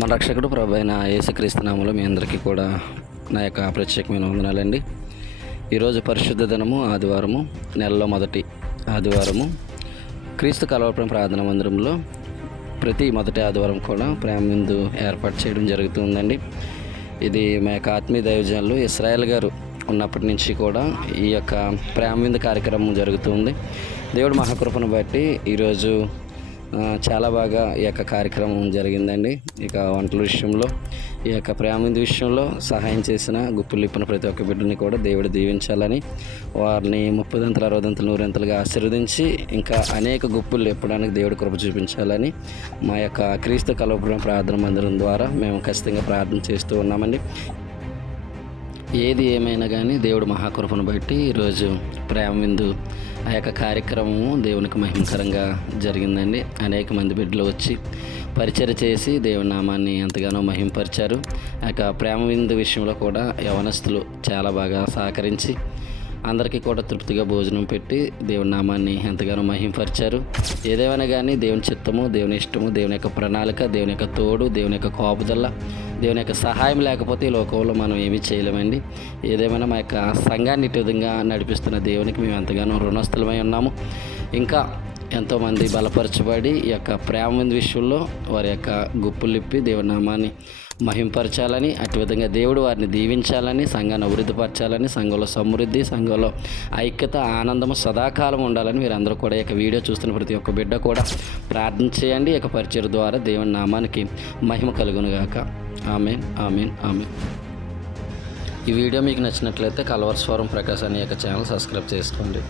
మన రక్షకుడు ప్రభు అయిన యేసుక్రీస్తు నామములో మీ అందరికీ కూడా నా యొక్క ప్రత్యేకమైన వందనాలండి. ఈరోజు పరిశుద్ధ దినము, ఆదివారము, నెలలో మొదటి ఆదివారము. క్రీస్తు కలవరపురం ప్రార్థన మందిరంలో ప్రతి మొదటి ఆదివారం కూడా ప్రేమ విందు ఏర్పాటు చేయడం జరుగుతుందండి. ఇది మా యొక్క ఆత్మీయ దైవజనులు ఇస్రాయేల్ గారు ఉన్నప్పటి నుంచి కూడా ఈ యొక్క ప్రేమ విందు కార్యక్రమం జరుగుతుంది. దేవుడు మహాకృపను బట్టి ఈరోజు చాలా బాగా ఈ యొక్క కార్యక్రమం జరిగిందండి. ఇక వంటల విషయంలో, ఈ యొక్క ప్రేమ విందు విషయంలో సహాయం చేసిన గుప్పులిప్పిన ప్రతి ఒక్క బిడ్డని కూడా దేవుడు దీవించాలని, వారిని 30 60 100 ఆశీర్వదించి ఇంకా అనేక గుప్పులు ఇప్పడానికి దేవుడు కృప చూపించాలని మా యొక్క క్రీస్తు కలవరపురం ప్రార్థన మందిరం ద్వారా మేము ఖచ్చితంగా ప్రార్థన చేస్తూ ఉన్నామండి. ఏది ఏమైనా కానీ దేవుడు మహాకృపను బట్టి ఈరోజు ప్రేమ విందు ఆ యొక్క కార్యక్రమము దేవునికి మహిమకరంగా జరిగిందండి. అనేక మంది బిడ్డలు వచ్చి పరిచర్య చేసి దేవుని నామాన్ని ఎంతగానో మహిమపరిచారు. ఆ యొక్క ప్రేమ విందు విషయంలో కూడా యవనస్తులు చాలా బాగా సహకరించి అందరికీ కూడా తృప్తిగా భోజనం పెట్టి దేవుని నామాన్ని ఎంతగానో మహిమపరిచారు. ఏదేమైనా కానీ దేవుని చిత్తము, దేవుని ఇష్టము, దేవుని యొక్క ప్రణాళిక, దేవుని యొక్క తోడు, దేవుని యొక్క కాపుదల, దేవుని యొక్క సహాయం లేకపోతే ఈ లోకంలో మనం ఏమీ చేయలేమండి. ఏదేమైనా మా యొక్క సంఘాన్ని ఇటు విధంగా నడిపిస్తున్న దేవునికి మేము ఎంతగానో రుణస్థులమై ఉన్నాము. ఇంకా ఎంతోమంది బలపరచబడి ఈ యొక్క ప్రేమ విందు విషయంలో వారి యొక్క గుప్పులిప్పి దేవుని నామాన్ని మహింపరచాలని, అటు విధంగా దేవుడు వారిని దీవించాలని, సంఘాన్ని అభివృద్ధిపరచాలని, సంఘంలో సమృద్ధి, సంఘంలో ఐక్యత, ఆనందము సదాకాలం ఉండాలని మీరందరూ కూడా ఈ యొక్క వీడియో చూస్తున్న ప్రతి ఒక్క బిడ్డ కూడా ప్రార్థన చేయండి. ఈ యొక్క పరిచయం ద్వారా దేవుని నామానికి మహిమ కలుగునుగాక. ఆమేన్, ఆమేన్, ఆమేన్. ఈ వీడియో మీకు నచ్చినట్లయితే కలవర్ స్వరం ప్రకాశ్ అనే యొక్క ఛానల్ సబ్స్క్రైబ్ చేసుకోండి.